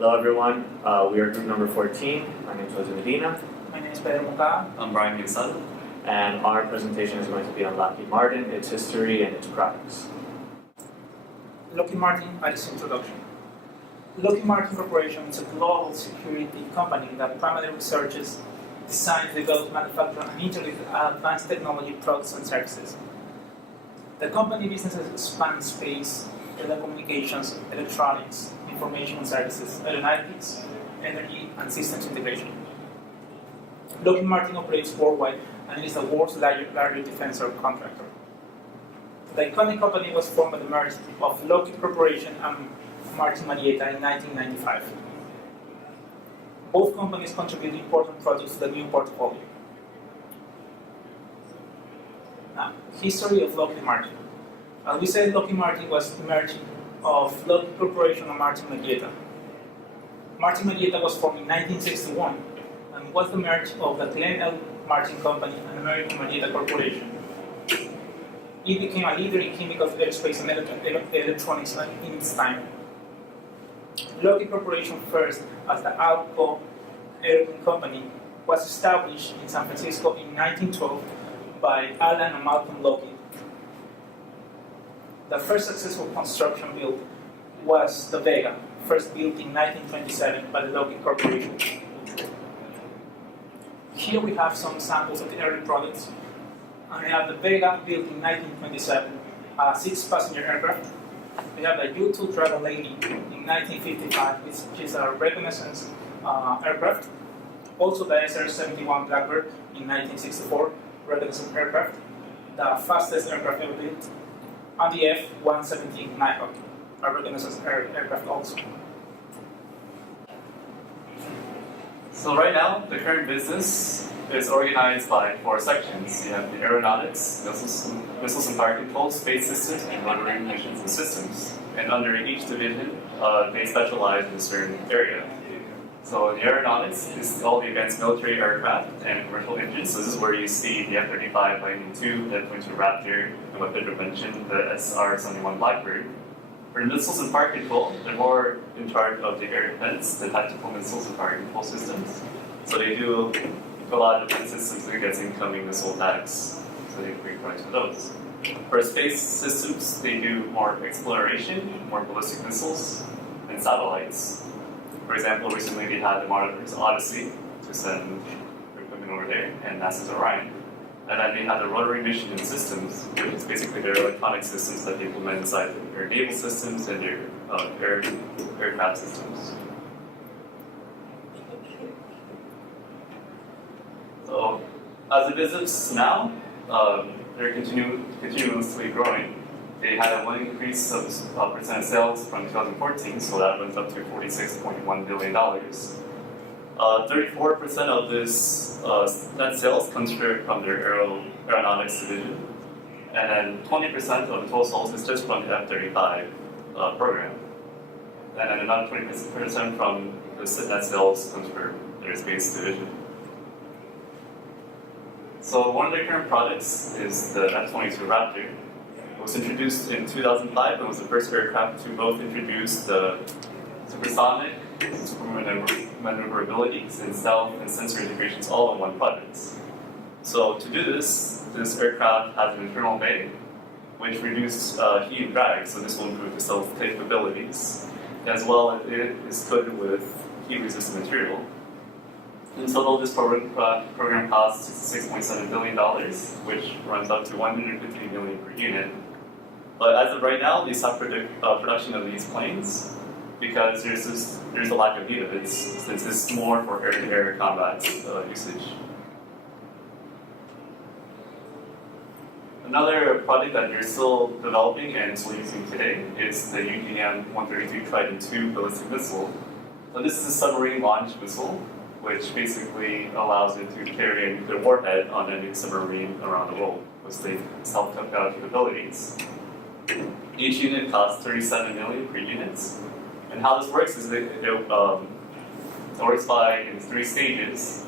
Hello everyone, we are group number 14. My name is Medina. My name is Pedro, Moncada. I'm Bryan, Miyasato. And our presentation is going to be on Lockheed Martin, its history, and its products. Lockheed Martin at its introduction. Lockheed Martin Corporation is a global security company that primarily researches, designs, develops, manufactures, and integrates advanced technology products and services. The company businesses span space, telecommunications, electronics, information services, aeronautics, energy, and systems integration. Lockheed Martin operates worldwide and is the world's largest defense contractor. The iconic company was formed by the merger of Lockheed Corporation and Martin Marietta in 1995. Both companies contribute important products to the new portfolio. Now, history of Lockheed Martin. As we said, Lockheed Martin was the merger of Lockheed Corporation and Martin Marietta. Martin Marietta was formed in 1961 and was the merger of the Glen L. Martin Company and American Marietta Corporation. It became a leader in chemicals, aerospace, and electronics in its time. Lockheed Corporation, first as the Alco Airplane Company, was established in San Francisco in 1912 by Alan and Malcolm Lockheed. The first successful construction build was the Vega, first built in 1927 by the Lockheed Corporation. Here we have some samples of the early products. And we have the Vega, built in 1927, a 6-passenger aircraft. We have the U-2 Dragon Lady in 1955, which is a reconnaissance aircraft. Also the SR-71 Blackbird in 1964, reconnaissance aircraft, the fastest aircraft ever built. And the F-117 Nighthawk, a reconnaissance aircraft also. So right now, the current business is organized by 4 sections. You have the aeronautics, missiles and fire control, space systems, and rotary missions and systems. And under each division, they specialize in a certain area. So the aeronautics is all the advanced military aircraft and commercial engines. So this is where you see the F-35 Lightning II, the F-22 Raptor, and what Pedro mentioned, the SR-71 Blackbird. For missiles and fire control, they're more in charge of the air defense, the tactical missiles and fire control systems. So they do a lot of defense systems against incoming missile attacks. So they create products for those. For space systems, they do more exploration, more ballistic missiles, and satellites. For example, recently they had the Mars Odyssey to send equipment over there, and NASA's Orion. And then they have the rotary mission and systems, which is basically their electronic systems that they implement inside their naval systems and their aircraft systems. So, as a business now, they're continuously growing. They had a 1 increase of percent of sales from 2014, so that went up to $46.1 billion. 34% of this net sales comes from their aeronautics division, and then 20% of the total sales is just from the F-35 program. And then another 20% from the net sales comes from their space division. So one of their current products is the F-22 Raptor. It was introduced in 2005 and was the first aircraft to both introduce the supersonic, maneuverabilities, and stealth and sensor integrations all in one product. So to do this aircraft has an internal bay, which reduces heat and drag, so this will improve the stealth capabilities. As well, it is coated with heat-resistant material. In total, this program costs $66.7 billion, which runs up to $150 million per unit. But as of right now, they stop production of these planes because there's a lack of need of it, since it's more for air-to-air combat usage. Another product that they're still developing and still using today is the UGM-132 Trident II ballistic missile. So this is a submarine launch missile, which basically allows it to carry a nuclear warhead on any submarine around the world with self-propelled capabilities. Each unit costs $37 million per unit. And how this works is it works in 3 stages.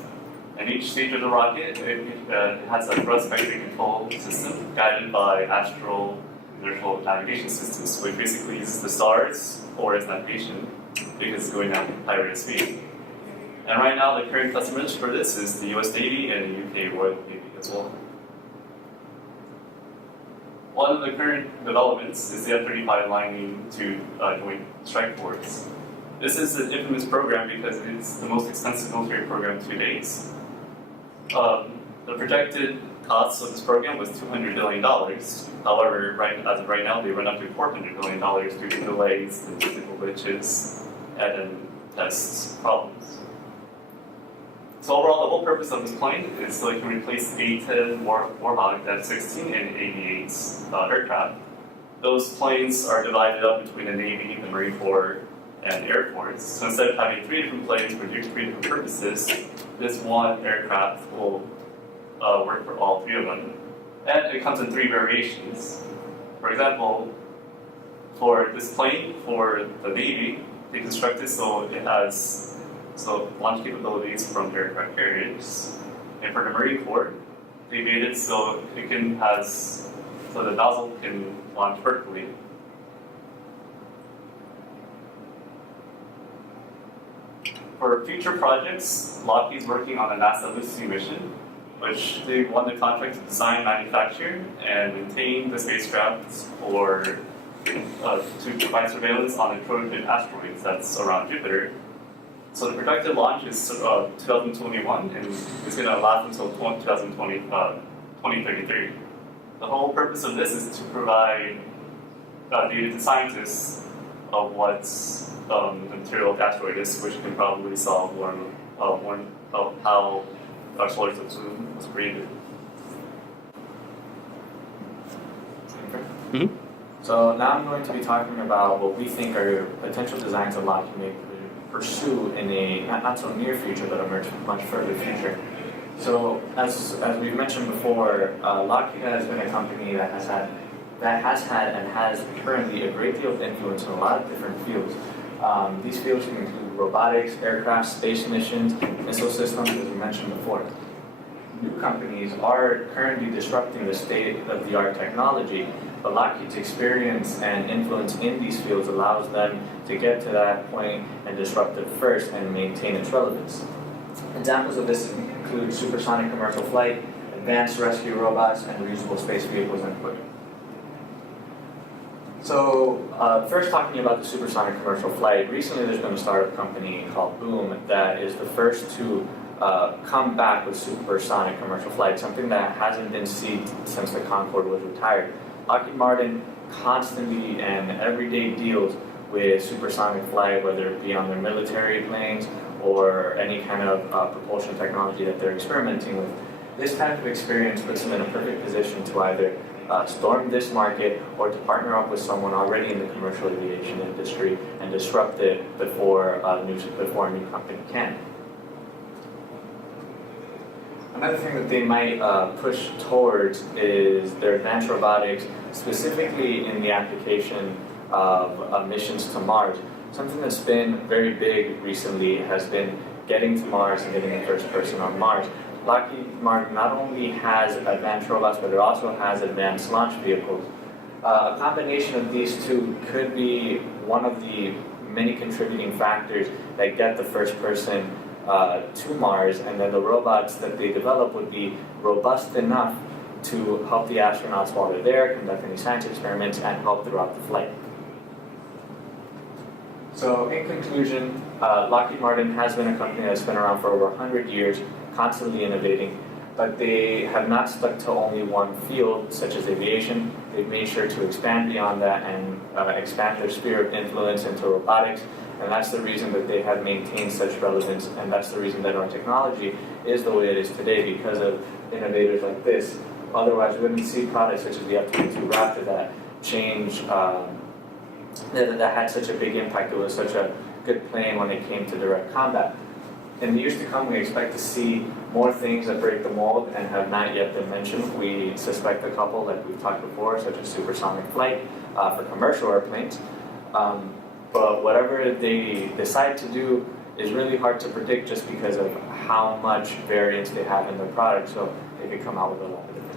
And each stage of the rocket, it has a thrust vector control system guided by astral inertial navigation systems, which basically uses the stars for its navigation. because it's going at a high rate of speed. And right now, the current customers for this is the US Navy and the UK Royal Navy as well. One of the current developments is the F-35 lining to Joint Strike Force. This is an infamous program because it's the most expensive military program to date. The projected cost of this program was $200 billion. However, as of right now, they run up to $400 billion due to delays, and technical glitches, and then test problems. So overall, the whole purpose of this plane is so it can replace A-10 Warhawk F-16 and AV-8 aircraft. Those planes are divided up between the Navy, the Marine Corps, and the Air Force. So instead of having 3 different planes for 3 different purposes, this one aircraft will work for all 3 of them. And it comes in 3 variations. For example, for this plane, for the Navy, they constructed so it has launch capabilities from aircraft carriers. And for the Marine Corps, they made it so the nozzle can launch vertically. For future projects, Lockheed's working on a NASA Lucy mission, which they won the contract to design, manufacture, and maintain the spacecraft to provide surveillance on the Trojan asteroids that's around Jupiter. So the projected launch is 2021, and it's going to last until 2033. The whole purpose of this is to provide data to scientists of what the material of the asteroid is, which can probably solve one of how our solar system was created. Mm-hmm. So now I'm going to be talking about what we think are potential designs that Lockheed may pursue in a not so near future, but a much further future. So as we've mentioned before, Lockheed has been a company that has had and has currently a great deal of influence in a lot of different fields. These fields can include robotics, aircraft, space missions, missile systems, as we mentioned before. New companies are currently disrupting the state-of-the-art technology, but Lockheed's experience and influence in these fields allows them to get to that point and disrupt it first and maintain its relevance. Examples of this include supersonic commercial flight, advanced rescue robots, and reusable space vehicles and equipment. So, first talking about the supersonic commercial flight, recently there's been a startup company called Boom that is the first to come back with supersonic commercial flight, something that hasn't been seen since the Concorde was retired. Lockheed Martin constantly and every day deals with supersonic flight, whether it be on their military planes or any kind of propulsion technology that they're experimenting with. This type of experience puts them in a perfect position to either storm this market or to partner up with someone already in the commercial aviation industry and disrupt it before a new company can. Another thing that they might push towards is their advanced robotics, specifically in the application of missions to Mars. Something that's been very big recently has been getting to Mars and getting the first person on Mars. Lockheed Martin not only has advanced robots, but it also has advanced launch vehicles. A combination of these two could be one of the many contributing factors that get the first person to Mars, and then the robots that they develop would be robust enough to help the astronauts while they're there, conduct any science experiments, and help throughout the flight. So in conclusion, Lockheed Martin has been a company that's been around for over 100 years, constantly innovating, but they have not stuck to only one field, such as aviation. They've made sure to expand beyond that and expand their sphere of influence into robotics, and that's the reason that they have maintained such relevance, and that's the reason that our technology is the way it is today, because of innovators like this. Otherwise, we wouldn't see products such as the F-22 Raptor that changed, that had such a big impact. It was such a good plane when it came to direct combat. In the years to come, we expect to see more things that break the mold and have not yet been mentioned. We suspect a couple, like we've talked before, such as supersonic flight for commercial airplanes. But whatever they decide to do is really hard to predict just because of how much variance they have in their product. So they could come out with a lot of different